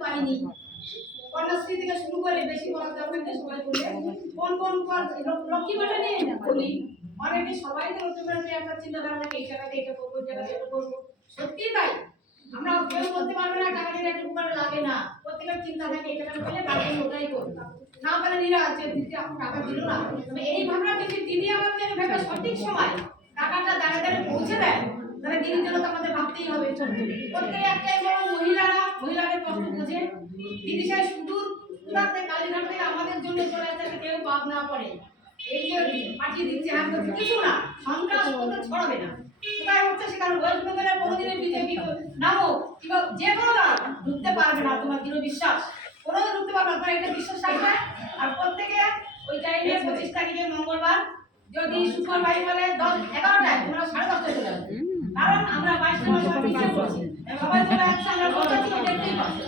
পাইনি। কন্যাশ্রী থেকে শুরু করে বেশি বলা যাবে না সবাই বলে কোন কোন লক্ষ্মী ভাণ্ডার নিয়ে বলি অনেকে সবাই তো লক্ষ্মী ভাণ্ডার একটা চিন্তা ধারণা এই টাকাতে এটা করবো এই টাকাতে এটা করবো সত্যি তাই আমরা কেউ বলতে পারবে না টাকা দিলে একটু উপকার লাগে না প্রত্যেকের চিন্তা থাকে এই টাকা পেলে তাকে ওটাই করবো না পেলে নিরা আছে দিদি আপনি টাকা দিল না তবে এই ভাবনা যদি দিদি আমাদের ভেবে সঠিক সময় টাকাটা দাঁড়ে দাঁড়ে পৌঁছে দেয় তাহলে দিদির জন্য তো আমাদের ভাবতেই হবে প্রত্যেকে একটাই বড় মহিলাদের কষ্ট বোঝে দিদি সাহেব সুদূর উদারতে কালীঘাট থেকে আমাদের জন্য চলে আসতে কেউ বাদ না পড়ে এই যে পাঠিয়ে দিচ্ছে হাত করতে কিছু না সন্ত্রাস কোথাও ছড়াবে না কোথায় হচ্ছে সেখানে ওয়েস্ট বেঙ্গলের কোনোদিনে বিজেপি নামো কিংবা যে কোনো দল ঢুকতে পারবে না তোমার দৃঢ় বিশ্বাস কোনোদিন ঢুকতে পারবে না তোমার একটা বিশ্বাস থাকবে আর প্রত্যেকে ওই টাইমে 25 তারিখে মঙ্গলবার যদি শুক্রবার বলে 11টায় তোমরা 10:30টায় চলে আসবে কারণ আমরা 22টা মাস পিছিয়ে পড়ছি সবাই চলে আসছে আমরা কথা দেখতেই পাচ্ছি